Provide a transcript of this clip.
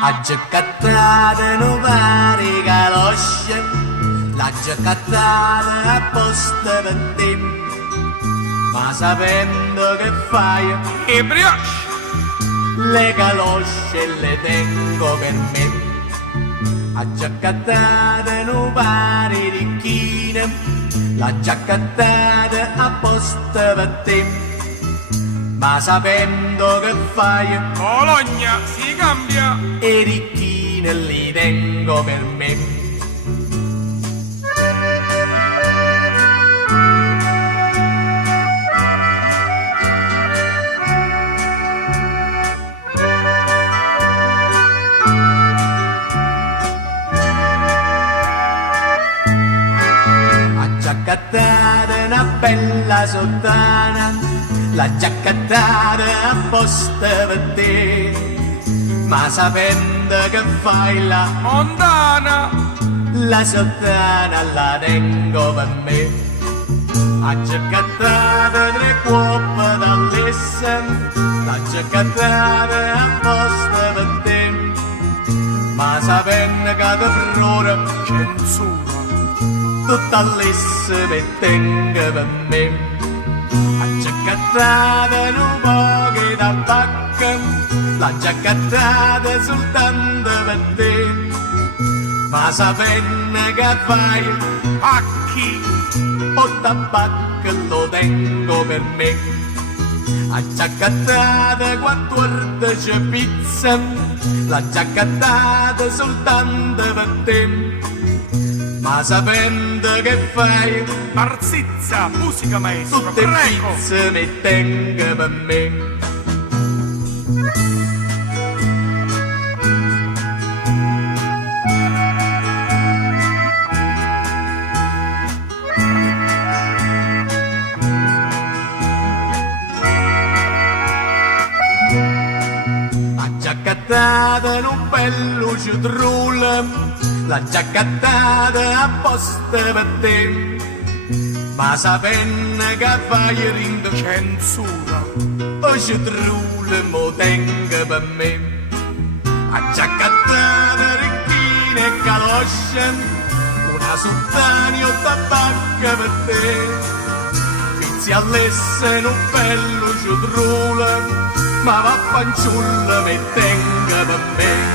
Ha giocata non pare caloscia, l'ha giocata apposta per te, ma sapendo che fai E brioche! le calosce le tengo per me. Ha giocata non pare ricchina, l'ha giocata apposta per te, ma sapendo che fai Bologna si cambia! e ricchine li tengo per me. Ha giaccattata una bella sottana, l'ha giaccattata apposta per te, ma sapendo che fai Montana! la sottana la tengo per me. Ha giaccattata tre cuoppe dall'essa, l'ha giaccattata apposta per te, ma sapendo che per ora Censura! tutta l'essa mi tengo per me. Ha giaccattata un po' di tabacco, l'ha giaccattata soltanto per te, ma sapendo che fai Pacchi! o tabacco lo tengo per me. Ha giaccattata 14 pizza, l'ha giaccattata soltanto per te, ma sapendo che fai Marzizza! Musica maestro! tutte Prego! pizze mi tengo per me. Ha giaccattata in un bello citrullo, l'ha giaccattata apposta per te, ma sapendo che fai rindo Censura! o citrullo mo tengo per me. Ha giaccattata ricchine e calosce, una sottana o tabacca per te, pizzi all'esse in un bello citrullo, ma va fanciulla mi tenga per me.